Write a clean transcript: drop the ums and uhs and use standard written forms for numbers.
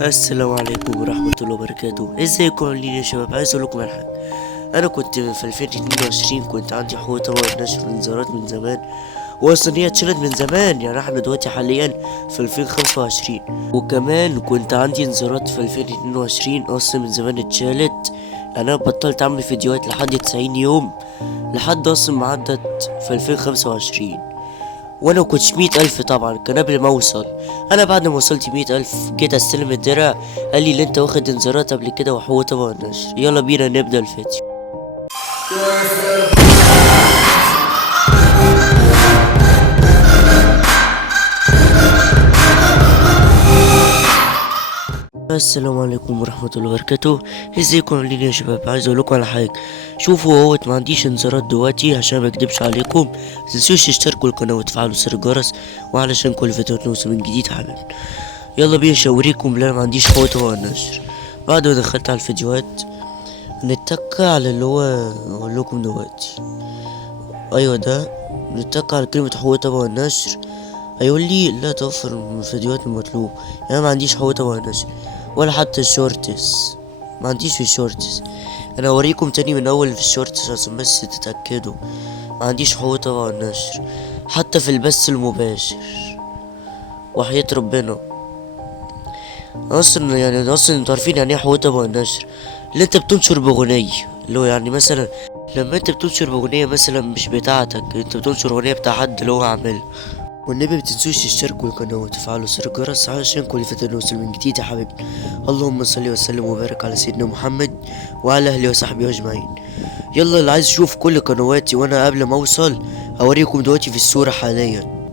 السلام عليكم ورحمة الله وبركاته. ازيكم عاملين يا شباب؟ عايز اقول لكم على حاجة. انا كنت في 2022 كنت عندي حقوق طبعا نشر انذارات من زمان، واصلا هي اتشالت من زمان. يعني احنا دلوقتي حاليا في 2025، وكمان كنت عندي انذارات في 2022 اصلا من زمان اتشالت. يعني انا بطلت اعمل فيديوهات لحد 90 يوم، لحد اصلا ما عدت في 2025. وانا كنتش 100,000 طبعا، كان قبل ما اوصل. انا بعد ما وصلت 100,000 جيت استلم الدرع، قال لي اللي انت واخد انذارات قبل كده وحقوق طبعا نشر. يلا بينا نبدأ الفيديو. السلام عليكم ورحمة الله وبركاته. ازيكم عاملين يا شباب؟ عايز اقول لكم على حاجة. شوفوا اهوت، ما عنديش انذارات دلوقتي عشان ما اكدبش عليكم. متنسوش تشتركوا القناة وتفعلوا زر الجرس، وعلشان كل فيديو نوصل من جديد حالا. يلا بينا اوريكم ان انا ما عنديش حقوق طبعا نشر. بعد ما دخلت على الفيديوهات نتك على اللي هو اقول لكم دلوقتي. ايوه ده، نتك على كلمة حقوق طبع النشر. هيقول لي لا توفر من الفيديوهات المطلوب. يعني أنا ما عنديش حقوق طبع النشر، ولا حتى الشورتس. ما عنديش في الشورتس. انا اوريكم تاني من اول في الشورتس عشان بس تتأكدوا. ما عنديش حقوق طبع النشر حتى في البث المباشر، وحياة ربنا. اصلا يعني اصلا انتوا عارفين يعني ايه حقوق طبع النشر؟ اللي انت بتنشر باغنية، اللي هو يعني مثلا لما انت بتنشر باغنية مثلا مش بتاعتك، انت بتنشر اغنية بتاع حد اللي هو عاملها. والنبي متنسوش تشتركوا القناة وتفعلوا زر الجرس علشان كل فترة نوصل من جديد يا حبيبي. اللهم صل وسلم وبارك على سيدنا محمد وعلى اهله وصحبه اجمعين. يلا اللي عايز يشوف كل قنواتي وانا قبل ما اوصل هوريكم دلوقتي في الصورة حاليا.